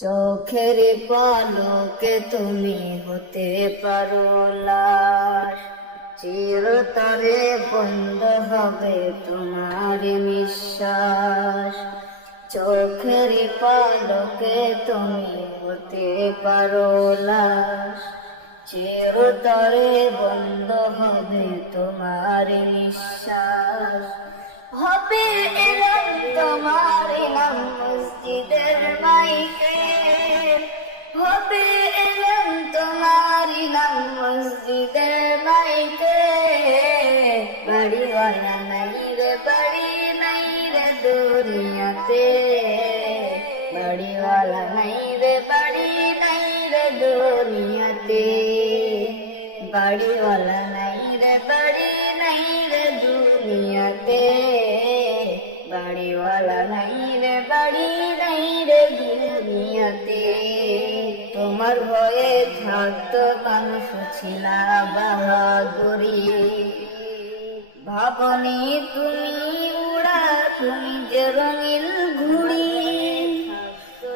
চোখের পলকে তুমি হতে পারো লাশ, চিরতরে বন্ধ হবে তোমার নিঃশ্বাস। চোখের পলকে তুমি হতে পারো লাশ, চিরতরে বন্ধ হবে তোমার নিঃশ্বাস। হবে এলাম তোমার নাম মসজিদের মাইকে, হবে এলাম তোমার নাম মসজিদের মাইকে। বাড়িওয়ালা নাই রে বাড়ি নাই রে দুনিয়াতে, বাড়িওয়ালা নাই রে বাড়ি নাই রে দুনিয়াতে, বাড়িওয়ালা নাই রে বাড়ি নাই রে দুনিয়াতে, বাড়িওয়ালা নাই রে বাড়ি নাই রে দুনিয়াতে। তোমার ভয়ে থাকতো মানুষ ছিল বাহাদুরি, ভাবনি তুমি উড়া তুমি যে রঙিন ঘুড়ি।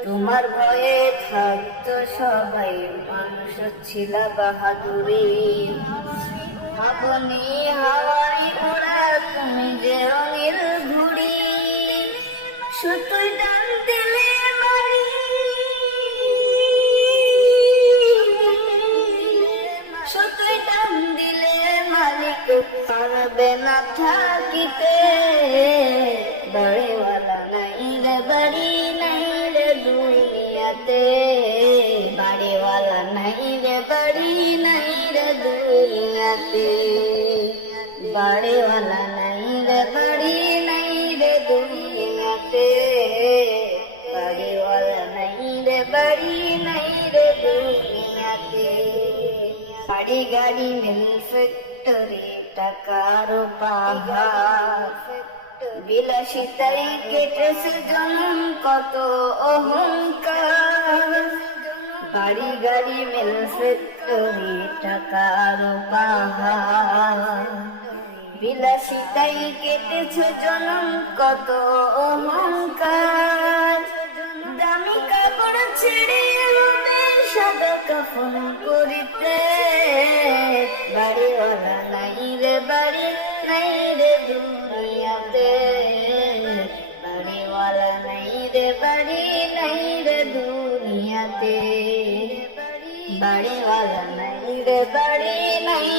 তোমার ভয়ে থাকতো সবাই মানুষ ছিল বাহাদুরি, ভাবনি হাওয়ায় উড়া তুমি যে রঙিন ঘুড়ি। সুতোয় টান দিলে মারি, সুতোয় টান দিলে মালিক পারবে না থাকিতে। বাড়িওয়ালা নাই রে বাড়ি নাই রে দুনিয়াতে, বাড়িওয়ালা নাই রে বাড়ি নাই রে দুনিয়াতে, বাড়িওয়ালা নাই রে বাড়ি নাই রে দুনিয়াতে, বাড়িওয়ালা নাই রে বাড়ি নাই রে দুনিয়াতে। বাড়ি গাড়ি মিল ফ্যাক্টরি টাকার পাহাড়, বিলাসিতাই কেটেছে জনম কত অহংকার। বাড়ি গাড়ি মিল ফ্যাক্টরি টাকার পাহাড়, বিলাসিতাই কেটেছে জনম কত অহংকার। দামি কাপড় ছেড়ে রবে সাদা কাফন করিতে, বাড়িওয়ালা নাই রে বাড়ি নাই রে দুনিয়াতে, বাড়িওয়ালা নাই রে বাড়ি নাই রে দুনিয়াতে, বাড়িওয়ালা নাই রে বাড়ি নাই